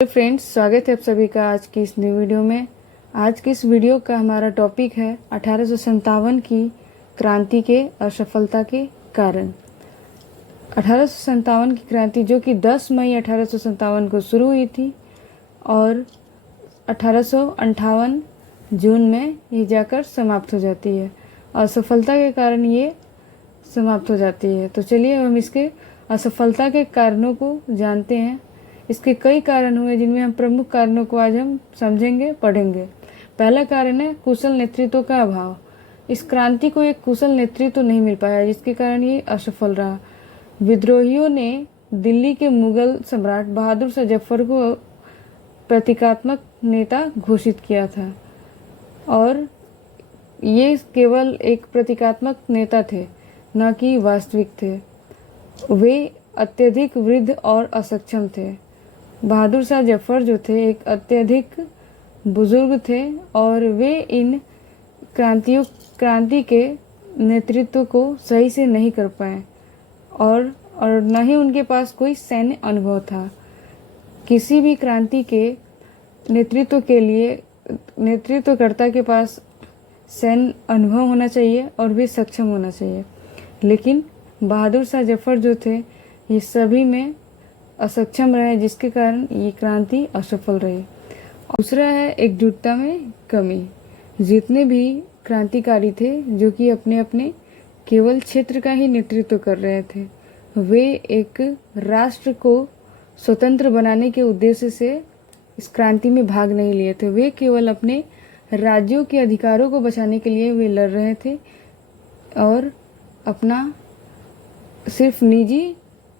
Hello friends, स्वागत है आप सभी का आज की इस न्यू वीडियो में। आज की इस वीडियो का हमारा टॉपिक है 1857 की क्रांति के असफलता के कारण। 1857 की क्रांति जो कि 10 मई 1857 को शुरू हुई थी और 1858 जून में ये जाकर समाप्त हो जाती है। असफलता के कारण ये समाप्त हो जाती है। तो चलिए हम इसके असफलता के कारणों को जानते हैं। इसके कई कारण हुए जिनमें हम प्रमुख कारणों को आज हम समझेंगे, पढ़ेंगे। पहला कारण है कुशल नेतृत्व का अभाव। इस क्रांति को एक कुशल नेतृत्व नहीं मिल पाया, जिसके कारण ये असफल रहा। विद्रोहियों ने दिल्ली के मुगल सम्राट बहादुर शाह जफर को प्रतीकात्मक नेता घोषित किया था और ये केवल एक प्रतीकात्मक नेता थे, न कि वास्तविक थे। वे अत्यधिक वृद्ध और असक्षम थे। बहादुर शाह जफर जो थे एक अत्यधिक बुजुर्ग थे और वे इन क्रांति के नेतृत्व को सही से नहीं कर पाए और न ही उनके पास कोई सैन्य अनुभव था। किसी भी क्रांति के नेतृत्व के लिए नेतृत्वकर्ता के पास सैन्य अनुभव होना चाहिए और वे सक्षम होना चाहिए, लेकिन बहादुर शाह जफर जो थे ये सभी में असक्षम रहे, जिसके कारण ये क्रांति असफल रही। दूसरा है एकजुटता में कमी। जितने भी क्रांतिकारी थे जो कि अपने अपने केवल क्षेत्र का ही नेतृत्व कर रहे थे, वे एक राष्ट्र को स्वतंत्र बनाने के उद्देश्य से इस क्रांति में भाग नहीं लिए थे। वे केवल अपने राज्यों के अधिकारों को बचाने के लिए वे लड़ रहे थे और अपना सिर्फ निजी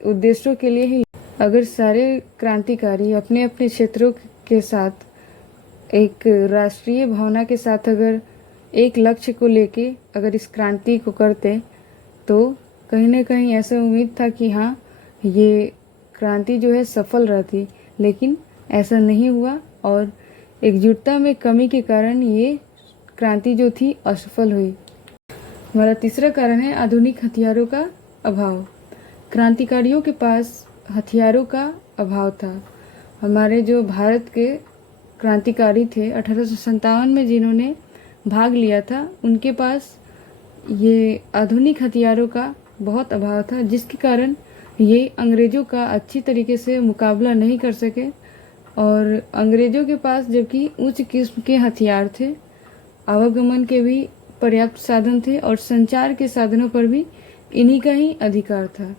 उद्देश्यों के लिए ही। अगर सारे क्रांतिकारी अपने अपने क्षेत्रों के साथ एक राष्ट्रीय भावना के साथ अगर एक लक्ष्य को लेके अगर इस क्रांति को करते तो कहीं ना कहीं ऐसा उम्मीद था कि हाँ, ये क्रांति जो है सफल रहती, लेकिन ऐसा नहीं हुआ और एकजुटता में कमी के कारण ये क्रांति जो थी असफल हुई। हमारा तीसरा कारण है आधुनिक हथियारों का अभाव। क्रांतिकारियों के पास हथियारों का अभाव था। हमारे जो भारत के क्रांतिकारी थे 1857 में जिन्होंने भाग लिया था, उनके पास ये आधुनिक हथियारों का बहुत अभाव था, जिसके कारण ये अंग्रेज़ों का अच्छी तरीके से मुकाबला नहीं कर सके। और अंग्रेज़ों के पास जबकि उच्च किस्म के हथियार थे, आवागमन के भी पर्याप्त साधन थे और संचार के साधनों पर भी इन्हीं का ही अधिकार था,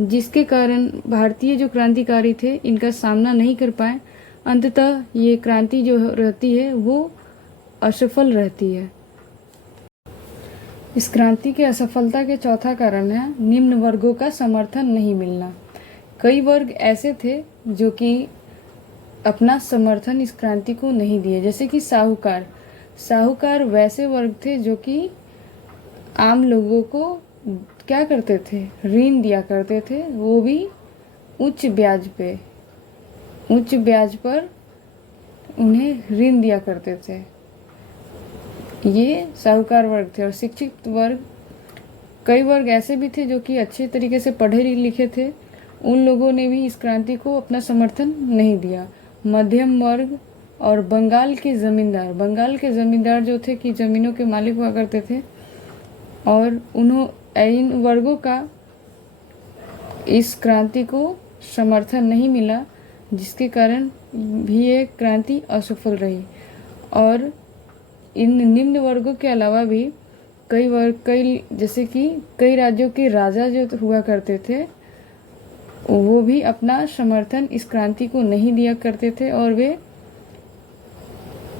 जिसके कारण भारतीय जो क्रांतिकारी थे इनका सामना नहीं कर पाए। अंततः ये क्रांति जो रहती है वो असफल रहती है। इस क्रांति के असफलता के चौथा कारण है निम्न वर्गों का समर्थन नहीं मिलना। कई वर्ग ऐसे थे जो कि अपना समर्थन इस क्रांति को नहीं दिए, जैसे कि साहूकार वैसे वर्ग थे जो कि आम लोगों को क्या करते थे, ऋण दिया करते थे, वो भी उच्च ब्याज पर उन्हें ऋण दिया करते थे। ये साहूकार वर्ग थे। और शिक्षित वर्ग, कई वर्ग ऐसे भी थे जो कि अच्छे तरीके से पढ़े लिखे थे, उन लोगों ने भी इस क्रांति को अपना समर्थन नहीं दिया। मध्यम वर्ग और बंगाल के ज़मींदार जो थे कि ज़मीनों के मालिक हुआ करते थे, और इन वर्गों का इस क्रांति को समर्थन नहीं मिला, जिसके कारण भी ये क्रांति असफल रही। और इन निम्न वर्गों के अलावा भी जैसे कि कई राज्यों के राजा जो हुआ करते थे, वो भी अपना समर्थन इस क्रांति को नहीं दिया करते थे और वे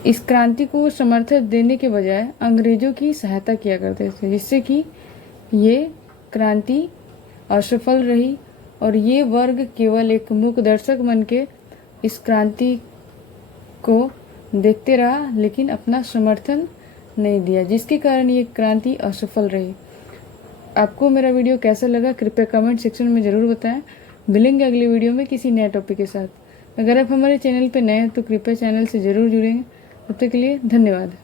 इस क्रांति को समर्थन देने के बजाय अंग्रेजों की सहायता किया करते थे, जिससे कि ये क्रांति असफल रही। और ये वर्ग केवल एक मूक दर्शक बन के इस क्रांति को देखते रहा, लेकिन अपना समर्थन नहीं दिया, जिसके कारण ये क्रांति असफल रही। आपको मेरा वीडियो कैसा लगा कृपया कमेंट सेक्शन में ज़रूर बताएं। मिलेंगे अगली वीडियो में किसी नए टॉपिक के साथ। अगर आप हमारे चैनल पर नए हैं तो कृपया चैनल से ज़रूर जुड़ेंगे। तब तक के लिए धन्यवाद।